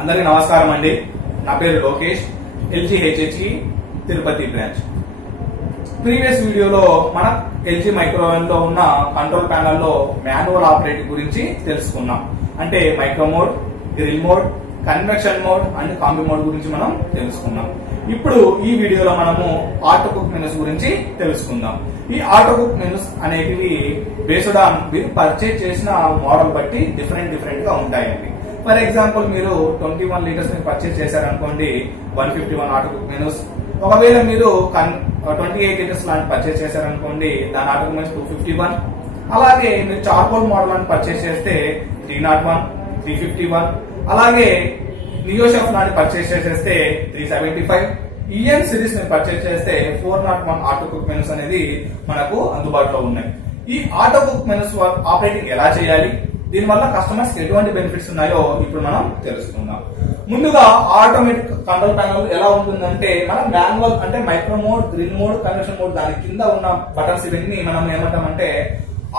అందరికీ నమస్కారం అండి. నా పేరు Lokesh, LG HHE Tirupati branch. Previous వీడియోలో మన ఎల్జీ మైక్రోవేవ్ లో ఉన్న కంట్రోల్ ప్యానల్ లో మాన్యువల్ ఆపరేటింగ్ గురించి తెలుసుకున్నాం. అంటే micro mode, grill mode, convection mode and combi mode గురించి మనం తెలుసుకున్నాం. ఇప్పుడు ఈ వీడియోలో మనము ఆటో కుక్ మెనూస్ గురించి తెలుసుకుందాం. ఈ ఆటో కుక్ మెనూస్ అనేటివి బేస్డ్ ఆన్ మీరు పర్చేజ్ చేసిన మోడల్ బట్టి డిఫరెంట్ గా ఉంటాయండి. ఫర్ ఎగ్జాంపుల్ మీరు 21 లీటర్స్ పర్చేజ్ చేశారనుకోండి, 151 ఆటో కుక్ మెనూస్. ఒకవేళ మీరు 28 లీటర్స్ లాంటి పర్చేజ్ చేశారనుకోండి, దాని ఆటో కుక్ మెనూస్ 251. అలాగే మీరు చార్కోల్ మోడల్ అని పర్చేజ్ చేస్తే 301, 351. అలాగే నియోషెఫ్ లాంటి పర్చేజ్ చేసేస్తే 375. ఈఎన్ సిరీస్ ని పర్చేజ్ చేస్తే 401 ఆటో కుక్ మెనూస్ అనేది మనకు అందుబాటులో ఉన్నాయి. ఈ ఆటో కుక్ మెనూస్ ఆపరేటింగ్ ఎలా చేయాలి, దీనివల్ల కస్టమర్స్ ఎటువంటి బెనిఫిట్స్ ఉన్నాయో ఇప్పుడు మనం తెలుసుకుందాం. ముందుగా ఆటోమేటిక్ కంట్రోల్ ప్యానల్ ఎలా ఉంటుందంటే, మనం మాన్యువల్ అంటే micro mode, grill mode, convection mode దాని కింద ఉన్న బటన్స్ ఇవన్నీ మనం ఏమంటామంటే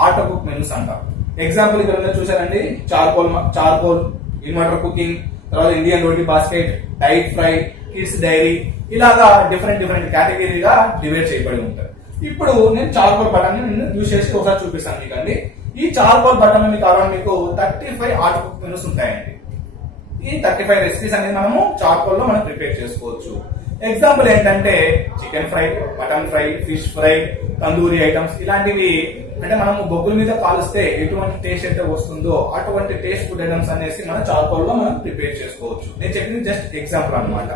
ఆటో కుక్ మెనూస్ అంటాం. ఎగ్జాంపుల్ ఇక్కడ చూసారండి, చార్కోల్, ఇన్వర్టర్ కుకింగ్, తర్వాత Indian roti basket, diet fry, kids diary, ఇలాగా డిఫరెంట్ కేటగిరీగా డివైడ్ చేయబడి ఉంటాయి. ఇప్పుడు నేను చార్కోల్ బటన్ యూజ్ చేసి ఒకసారి చూపిస్తాను మీకండి. ఈ చార్కోల్ బటన్ మీకు అరౌండ్ మీకు 35 ఆటో కుక్ మెనూస్ ఉంటాయండి. ఈ 35 రెసిపీస్ అనేది మనము చార్కోల్ లో మనం ప్రిపేర్ చేసుకోవచ్చు. ఎగ్జాంపుల్ ఏంటంటే chicken fry, mutton fry, fish fry, tandoori items, ఇలాంటివి అంటే మనము బొగ్గుల మీద కాలుస్తే ఎటువంటి టేస్ట్ అయితే వస్తుందో అటువంటి టేస్ట్ ఫుడ్ ఐటమ్స్ అనేసి మన చార్కోల్ లో మనం ప్రిపేర్ చేసుకోవచ్చు. నేను చెప్పింది జస్ట్ ఎగ్జాంపుల్ అన్నమాట.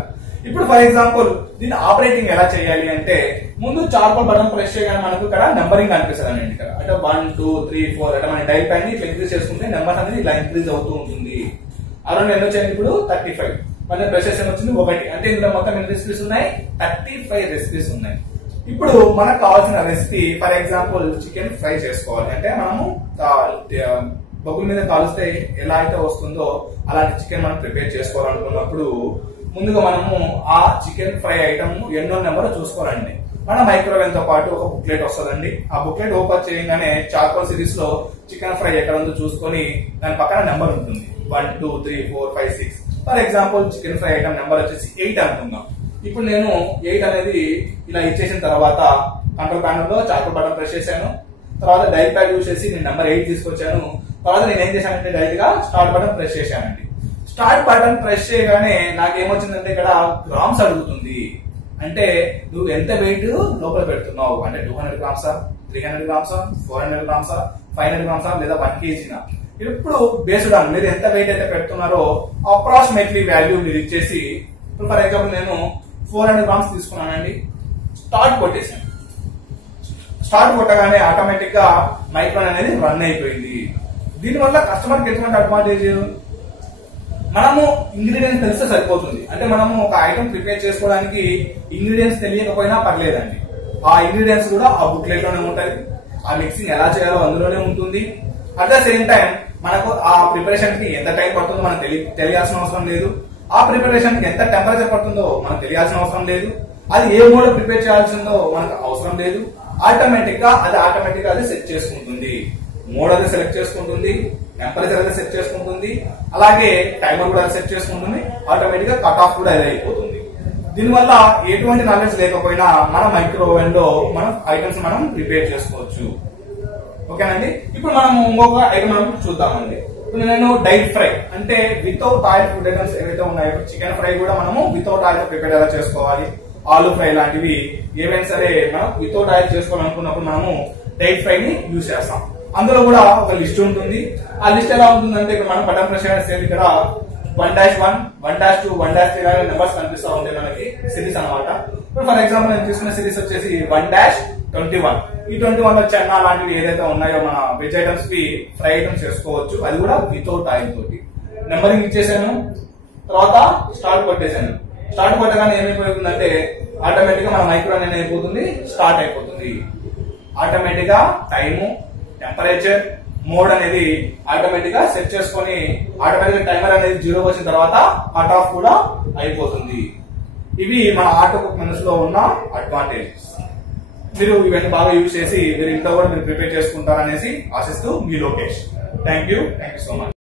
ఇప్పుడు ఫర్ ఎగ్జాంపుల్ దీన్ని ఆపరేటింగ్ ఎలా చేయాలి అంటే, ముందు చార్కోల్ బటన్ ప్రెస్ చేయగానే మనకు ఇక్కడ నెంబరింగ్ కనిపిస్తుంది అండి. ఇక్కడ అంటే 1, 2, 3, 4 అంటే మన డైల్ ప్యాన్ ని ఇట్లా ఇంక్రీజ్ చేసుకుంటే నెంబర్ అనేది ఇలా ఇంక్రీజ్ అవుతూ ఉంటుంది. అరౌండ్ ఎన్ని వచ్చాయి ఇప్పుడు 35. మన ప్రెస్ చేసిన వచ్చింది 1. అంటే ఇందులో మొత్తం ఎన్ని రెసిపీస్ ఉన్నాయి, 35 రెసిపీస్ ఉన్నాయి. ఇప్పుడు మనకు కావాల్సిన recipe for example chicken fry చేసుకోవాలి అంటే, మనము బొగ్గుల మీద కాలుస్తే ఎలా అయితే వస్తుందో అలాంటి చికెన్ మనం ప్రిపేర్ చేసుకోవాలనుకున్నప్పుడు ముందుగా మనము ఆ చికెన్ ఫ్రై ఐటమ్ ఎన్నో నెంబర్ చూసుకోవాలండి. మన మైక్రోవేవ్ తో పాటు ఒక బుక్లెట్ వస్తుందండి. ఆ బుక్లెట్ ఓపెన్ చేయగానే చార్కోల్ సిరీస్ లో చికెన్ ఫ్రై ఎక్కడ ఉందో చూసుకొని దాని పక్కన నెంబర్ ఉంటుంది, 1, 2, 3, 4, 5, 6. For example chicken fry item number వచ్చేసి 8 అనుకుందాం. ఇప్పుడు నేను 8 అనేది ఇలా ఇచ్చేసిన తర్వాత కంట్రోల్ ప్యానల్ లో చార్కోల్ బటన్ ప్రెస్ చేశాను. తర్వాత డైల్ ప్యాడ్ యూజ్ చేసి నేను నెంబర్ 8 తీసుకొచ్చాను. తర్వాత నేను ఏం చేశానంటే డైరెక్ట్ గా స్టార్ట్ బటన్ ప్రెస్ చేశానండి. స్టార్ట్ బటన్ ప్రెస్ చేయగానే నాకు ఏమొచ్చిందంటే ఇక్కడ గ్రామ్స్ అడుగుతుంది. అంటే నువ్వు ఎంత వెయిట్ లోపల పెడుతున్నావు అంటే 200 గ్రామ్సా, 300 గ్రామ్సా, 400 గ్రామ్సా, 500 గ్రామ్సా లేదా 1 kg. ఇప్పుడు బేస్డ్ ఆన్ మీరు ఎంత వెయిట్ అయితే పెడుతున్నారో అప్రాక్సిమేట్లీ వాల్యూ మీరు ఇచ్చేసి, ఇప్పుడు ఫర్ ఎగ్జాంపుల్ నేను 400 గ్రామ్స్ తీసుకున్నానండి. స్టార్ట్ కొట్టేసాను. స్టార్ట్ కొట్టగానే ఆటోమేటిక్ గా మైక్రోన్ అనేది రన్ అయిపోయింది. దీనివల్ల కస్టమర్ కి ఎటువంటి అడ్వాంటేజ్, మనము ఇంగ్రీడియంట్స్ తెలిస్తే సరిపోతుంది. అంటే మనము ఒక ఐటమ్ ప్రిపేర్ చేసుకోవడానికి ఇంగ్రీడియంట్స్ తెలియకపోయినా పర్లేదండి. ఆ ఇంగ్రీడియంట్స్ కూడా ఆ బుక్లెట్ లోనే ఉంటాయి. ఆ మిక్సింగ్ ఎలా చేయాలో అందులోనే ఉంటుంది. అట్ ద సేమ్ టైం మనకు ఆ ప్రిపరేషన్ కి ఎంత టైం పడుతుందో మనకు తెలియాల్సిన అవసరం లేదు. ఆ ప్రిపరేషన్ కి ఎంత టెంపరేచర్ పడుతుందో మనకు తెలియాల్సిన అవసరం లేదు. అది ఏ మోడ్ లో ప్రిపేర్ చేయాల్సిందో మనకు అవసరం లేదు. ఆటోమేటిక్ గా అది సెట్ చేసుకుంటుంది. మోడ్ అది సెలెక్ట్ చేసుకుంటుంది, టెంపరేచర్ అది సెట్ చేసుకుంటుంది, అలాగే టైమర్ కూడా సెట్ చేసుకుంటుంది. ఆటోమేటిక్ గా కట్ ఆఫ్ కూడా అది అయిపోతుంది. దీనివల్ల ఎటువంటి నాలెడ్జ్ లేకపోయినా మన మైక్రోవేవ్ లో మనం ఐటమ్స్ మనం ప్రిపేర్ చేసుకోవచ్చు. ఓకేనండి. ఇప్పుడు మనం ఇంకొక ఐటమ్ మనం చూద్దామండి. ఇప్పుడు నేను డైట్ ఫ్రై అంటే వితౌట్ ఆయిల్ ఫుడ్ ఐటమ్స్ ఏవైతే ఉన్నాయో, చికెన్ ఫ్రై కూడా మనము వితౌట్ ఆయిల్ ప్రిపేర్ ఎలా చేసుకోవాలి, ఆలూ ఫ్రై లాంటివి ఏవైనా సరే మనం వితౌట్ ఆయిల్ చేసుకోవాలనుకున్నప్పుడు మనము డైట్ ఫ్రై ని యూజ్ చేస్తాం. అందులో కూడా ఒక లిస్ట్ ఉంటుంది. ఆ లిస్ట్ ఎలా ఉంటుందంటే, ఇక్కడ మనం బటన్ ప్రెస్ చేస్తే ఇక్కడ 1-1, 1-2, 1-3 అనే నెంబర్స్ కనిపిస్తూ ఉంటాయి మనకి సిరీస్ అనమాట. ఇప్పుడు ఫర్ ఎగ్జాంపుల్ నేను తీసుకున్న సిరీస్ వచ్చేసి 1-21. ఈ 21 లో చెన్నా లాంటివి ఏదైతే ఉన్నాయో మన వెజ్ ఐటమ్స్ కి ఫ్రై ఐటమ్స్ చేసుకోవచ్చు. అది కూడా వితౌట్ ఆయిల్ తోటి. నెంబరింగ్ ఇచ్చేసాను, తర్వాత స్టార్ట్ కొట్టేశాను. స్టార్ట్ కొట్టగానే ఏమైపోతుందంటే ఆటోమేటిక్ గా మన మైక్రోవేవ్ అనేది అయిపోతుంది, స్టార్ట్ అయిపోతుంది. ఆటోమేటిక్ గా టైము, టెంపరేచర్, మోడ్ అనేది ఆటోమేటిక్ గా సెట్ చేసుకొని ఆటోమేటిక్ టైమర్ అనేది 0 వచ్చిన తర్వాత కట్ ఆఫ్ కూడా అయిపోతుంది. ఇవి మన ఆటో కుక్ మెనూస్ లో ఉన్న అడ్వాంటేజెస్. మీరు ఇవన్నీ బాగా యూజ్ చేసి మీరు ఇంట్లో కూడా మీరు ప్రిపేర్ చేసుకుంటారనేసి ఆశిస్తూ మీ Lokesh. Thank you so much.